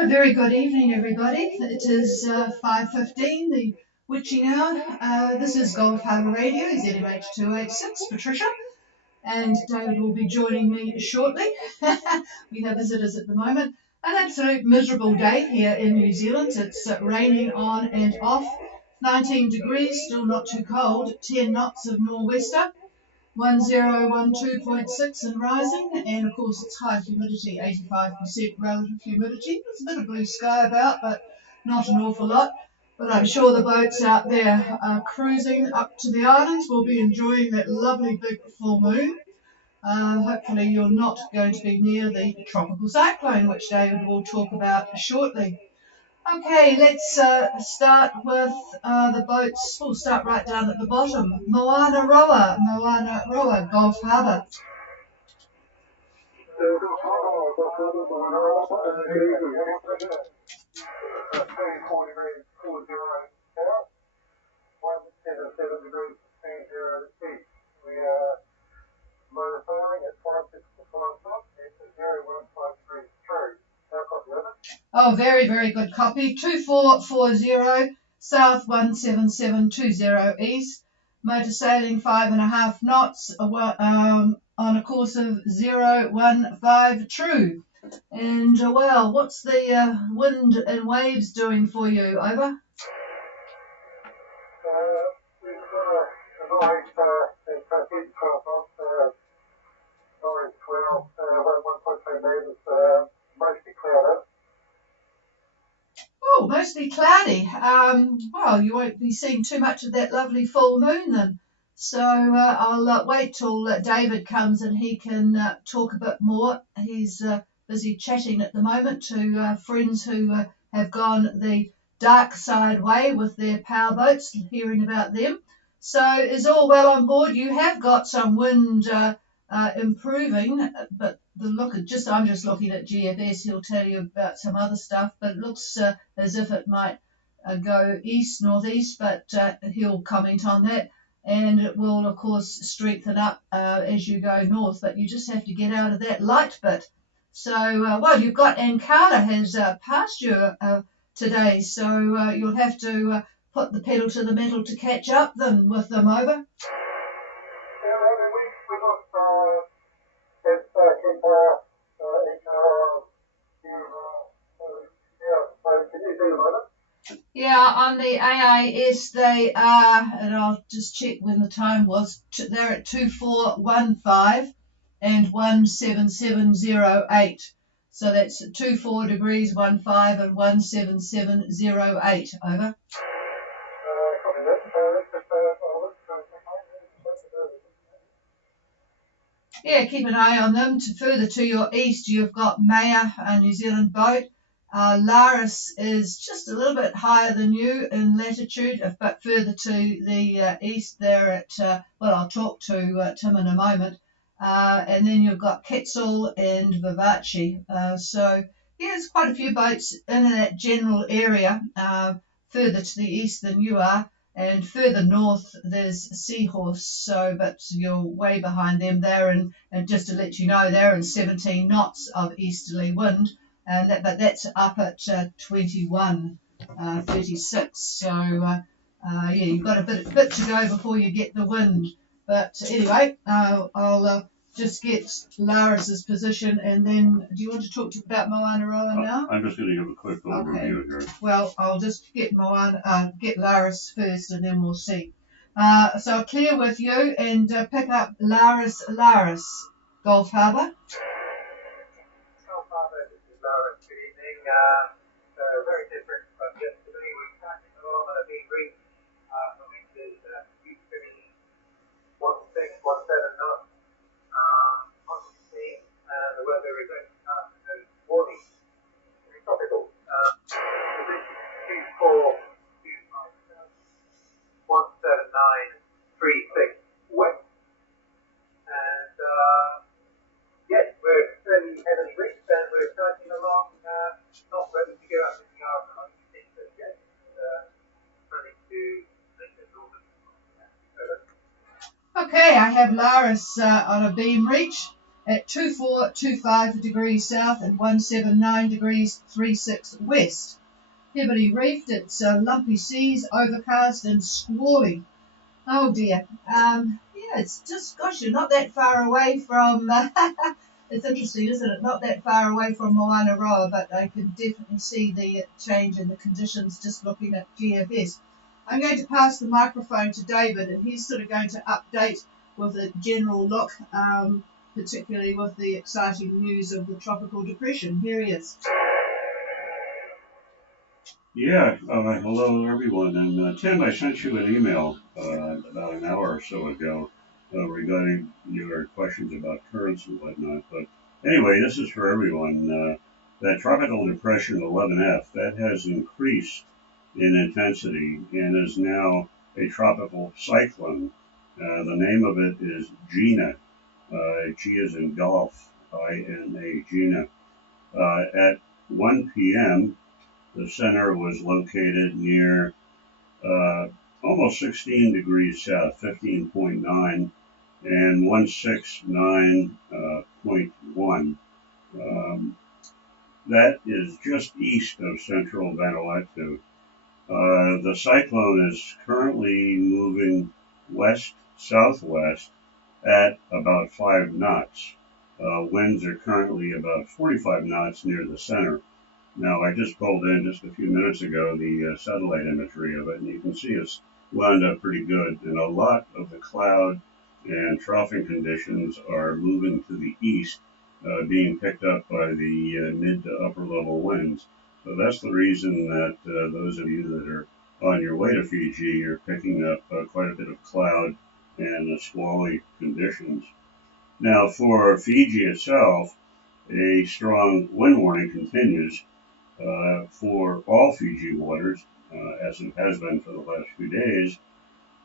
A very good evening, everybody. It is 5:15, the witching hour. This is Gulf Harbour Radio, ZMH286, Patricia, and David will be joining me shortly. We have visitors at the moment. An absolute miserable day here in New Zealand. It's raining on and off. 19 degrees, still not too cold. 10 knots of nor'wester. 1012.6 and rising, and of course it's high humidity, 85% relative humidity. There's a bit of blue sky about, but not an awful lot. But I'm sure the boats out there are cruising up to the islands will be enjoying that lovely big full moon. Hopefully you're not going to be near the tropical cyclone, which David will talk about shortly. Okay, let's start with the boats. We'll start right down at the bottom. Moana Roa, Gulf Harbour. Oh, very, very good copy. 2440 south 17720 east. Motor sailing 5.5 knots on a course of 015 true. And well, what's the wind and waves doing for you? Over. Oh, mostly cloudy. Well, you won't be seeing too much of that lovely full moon then. So I'll wait till David comes and he can talk a bit more. He's busy chatting at the moment to friends who have gone the dark side way with their power boats, hearing about them. So is all well on board? You have got some wind improving, but I'm just looking at GFS. He'll tell you about some other stuff, but it looks as if it might go east northeast, but he'll comment on that, and it will of course strengthen up as you go north, but you just have to get out of that light bit. So well, you've got Ankara has passed you today, so you'll have to put the pedal to the metal to catch up with them. Over. Yeah, on the AIS they are, and I'll just check when the time was, they're at 2415 and 17708. So that's 24 degrees 15 and 17708. Over. Yeah, keep an eye on them. Further to your east, you've got Maya, a New Zealand boat. Laris is just a little bit higher than you in latitude, but further to the east, they're at, well, I'll talk to Tim in a moment. And then you've got Quetzal and Vivace. So, yeah, there's quite a few boats in that general area, further to the east than you are. And further north, there's Seahorse, so, but you're way behind them there. And just to let you know, they're in 17 knots of easterly wind, but that's up at 21:36. So, yeah, you've got a bit to go before you get the wind. But anyway, I'll just get Laris's position, and then do you want to talk about Moana Roa now? I'm just going to give a quick overview here. Well, I'll just get Laris first, and then we'll see. So I'll clear with you and pick up Laris, Gulf Harbour. Gulf Harbour, this is Laris. Good evening. Very different from yesterday. We're catching along at a big reef, which is 16, 17 knots. The weather is afternoon warning. It's tropical. Position 17936 west. And yes, we're fairly heavily reefed and we're starting along, not ready to go up in the hour for 96 yet. Running to Lincoln Northern. Okay, I have Laris on a beam reach. at 2425 degrees south and 179 degrees 36 west. Heavily reefed, it's lumpy seas, overcast and squally. Oh dear. Yeah, it's just, gosh, you're not that far away from, it's interesting, isn't it? Not that far away from Moana Roa, but I can definitely see the change in the conditions just looking at GFS. I'm going to pass the microphone to David, and he's sort of going to update with a general look, particularly with the exciting news of the tropical depression. Here he is. Yeah, hello everyone. And Tim, I sent you an email about an hour or so ago regarding your questions about currents and whatnot. But anyway, this is for everyone. That tropical depression 11F, that has increased in intensity and is now a tropical cyclone. The name of it is Gina. G is in golf, I-N-A, Gina. At 1 p.m., the center was located near almost 16 degrees south, 15.9, and 169.1. That is just east of central Vanuatu. The cyclone is currently moving west-southwest at about 5 knots. Winds are currently about 45 knots near the center. Now, I just pulled in just a few minutes ago the satellite imagery of it, and you can see it's wound up pretty good. And a lot of the cloud and troughing conditions are moving to the east, being picked up by the mid to upper level winds. So that's the reason that those of you that are on your way to Fiji are picking up quite a bit of cloud and squally conditions. Now, for Fiji itself, a strong wind warning continues for all Fiji waters, as it has been for the last few days.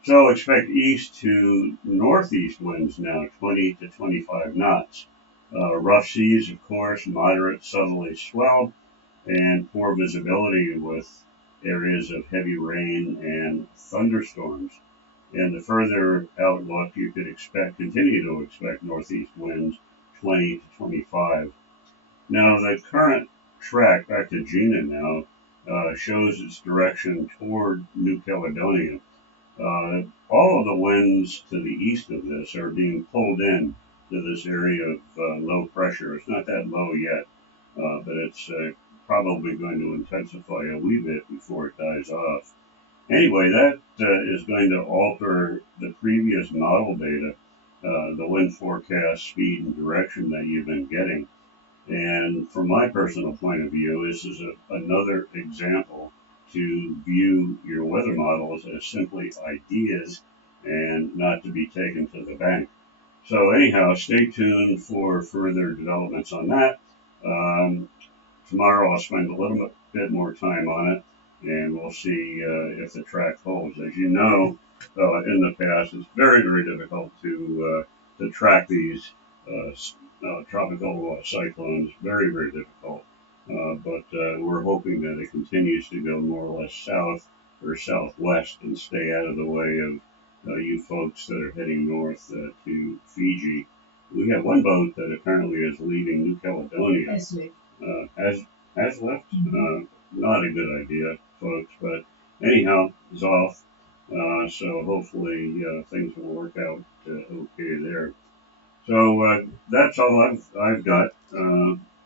So expect east to northeast winds now, 20 to 25 knots. Rough seas, of course, moderate southerly swell, and poor visibility with areas of heavy rain and thunderstorms. In the further outlook, you could continue to expect northeast winds, 20 to 25. Now, the current track, back to Gina now, shows its direction toward New Caledonia. All of the winds to the east of this are being pulled in to this area of low pressure. It's not that low yet, but it's probably going to intensify a wee bit before it dies off. Anyway, that is going to alter the previous model data, the wind forecast, speed, and direction that you've been getting. And from my personal point of view, this is another example to view your weather models as simply ideas and not to be taken to the bank. So anyhow, stay tuned for further developments on that. Tomorrow I'll spend a little bit more time on it, and we'll see if the track holds. As you know, in the past, it's very, very difficult to track these tropical cyclones. Very, very difficult. But we're hoping that it continues to go more or less south or southwest and stay out of the way of you folks that are heading north to Fiji. We have one boat that apparently is leaving New Caledonia. Has left. Not a good idea, folks. But anyhow, it's off. So hopefully things will work out okay there. So that's all I've got.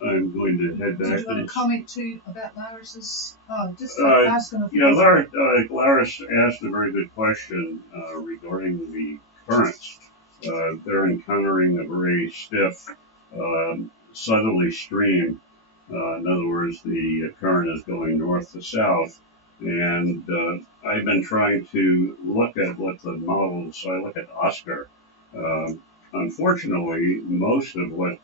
I'm going to head back. Did you want to comment too about Laris's? Oh, just asking. Laris asked a very good question regarding the currents. They're encountering a very stiff southerly stream. In other words, the current is going north to south. And I've been trying to look at what the models, so I look at Oscar. Unfortunately, most of what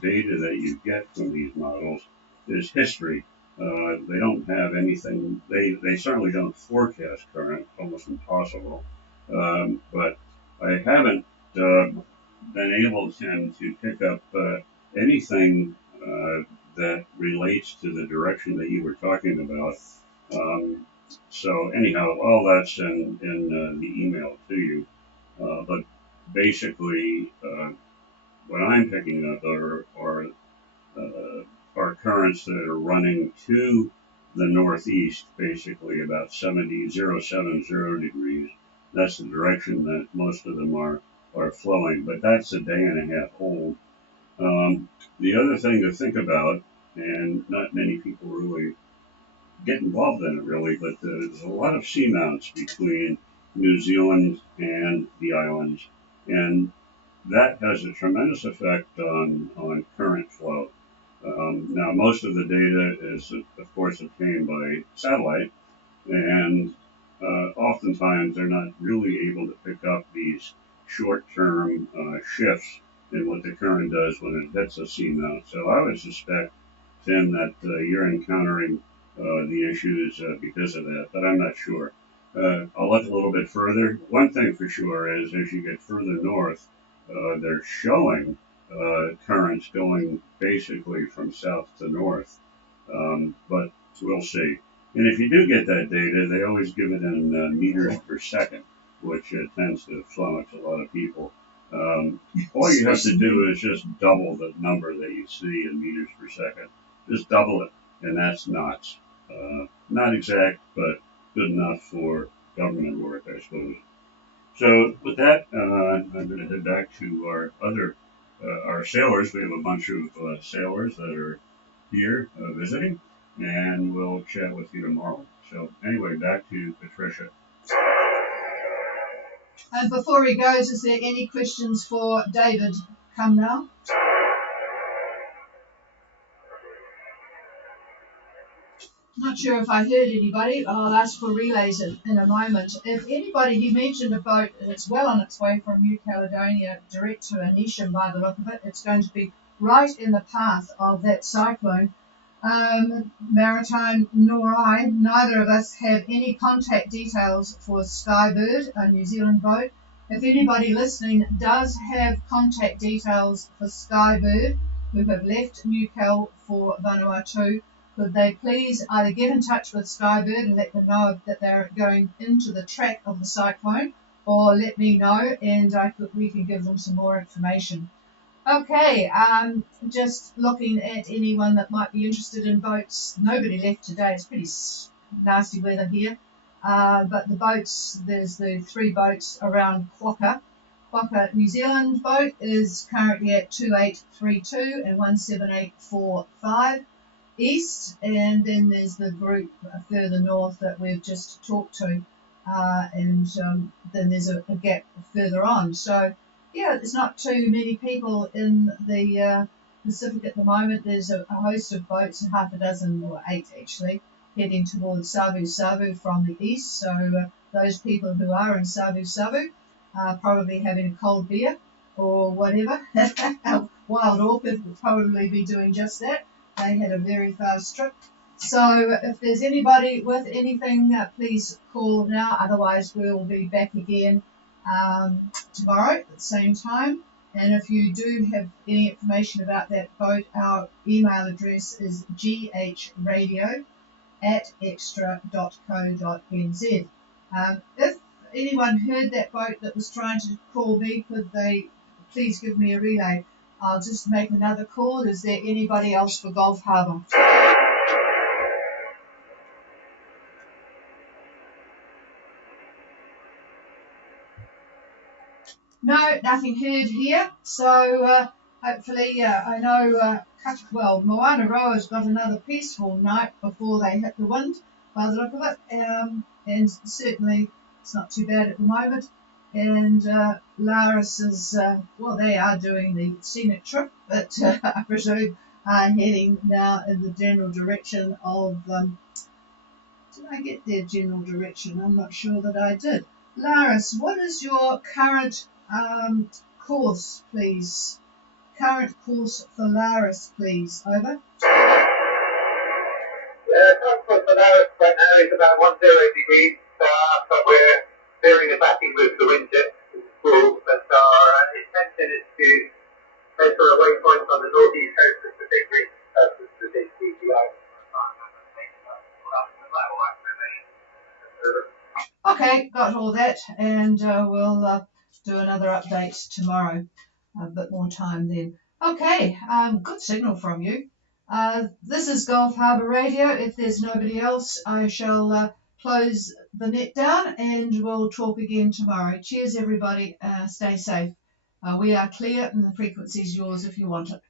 data that you get from these models is history. They don't have anything, they certainly don't forecast current, almost impossible. But I haven't been able to pick up anything that relates to the direction that you were talking about. So anyhow, all that's in the email to you. But basically, what I'm picking up are currents that are running to the northeast, basically about 70 degrees. That's the direction that most of them are flowing, but that's a day and a half old. The other thing to think about, and not many people really get involved in it really, but there's a lot of seamounts between New Zealand and the islands, and that has a tremendous effect on current flow. Now, most of the data is, of course, obtained by satellite, and oftentimes they're not really able to pick up these short-term shifts in what the current does when it hits a seamount. So I would suspect, Tim, that you're encountering the issues because of that, but I'm not sure. I'll look a little bit further. One thing for sure is as you get further north, they're showing currents going basically from south to north, but we'll see. And if you do get that data, they always give it in meters per second, which tends to flummox a lot of people. All you have to do is just double the number that you see in meters per second. Just double it, and that's knots. Not exact, but good enough for government work, I suppose. So with that, I'm going to head back to our sailors. We have a bunch of sailors that are here visiting, and we'll chat with you tomorrow. So anyway, back to Patricia. And before he goes, is there any questions for David? Come now. Not sure if I heard anybody. I'll ask for relays in a moment. If anybody, he mentioned a boat that's well on its way from New Caledonia direct to Anishan by the look of it. It's going to be right in the path of that cyclone. Maritime nor I, neither of us have any contact details for Skybird, a New Zealand boat. If anybody listening does have contact details for Skybird who have left New Cal for Vanuatu, could they please either get in touch with Skybird and let them know that they're going into the track of the cyclone, or let me know and we can give them some more information. Okay, just looking at anyone that might be interested in boats. Nobody left today. It's pretty nasty weather here. But the boats, there's the 3 boats around Quokka. Quokka New Zealand boat is currently at 2832 and 17845 east. And then there's the group further north that we've just talked to. And then there's a gap further on. So yeah, there's not too many people in the Pacific at the moment. There's a host of boats, half a dozen, or 8 actually, heading towards Savu Savu from the east. So those people who are in Savu Savu are probably having a cold beer or whatever. Wild Orchid will probably be doing just that. They had a very fast trip. So if there's anybody with anything, please call now. Otherwise, we'll be back again tomorrow at the same time. And if you do have any information about that boat, our email address is ghradio@extra.co.nz. If anyone heard that boat that was trying to call me, could they please give me a relay? I'll just make another call. Is there anybody else for Gulf Harbour? No, nothing heard here. So hopefully, I know, Moana Roa's got another peaceful night before they hit the wind, by the look of it. And certainly it's not too bad at the moment. And Laris is, they are doing the scenic trip, but I presume are heading now in the general direction of, did I get their general direction? I'm not sure that I did. Laris, what is your current course, please? Current course for Laris, please. Over. Current course for Laris right now is about 10 degrees, but we're veering it back in with the wind chips. Cool, but our intention is to head for a waypoint on the northeast coast of the big reef, the big CPI. Okay, got all that, and we'll do another update tomorrow. a bit more time then. Okay, good signal from you. This is Gulf Harbour Radio. If there's nobody else, I shall close the net down and we'll talk again tomorrow. Cheers, everybody. Stay safe. We are clear and the frequency is yours if you want it.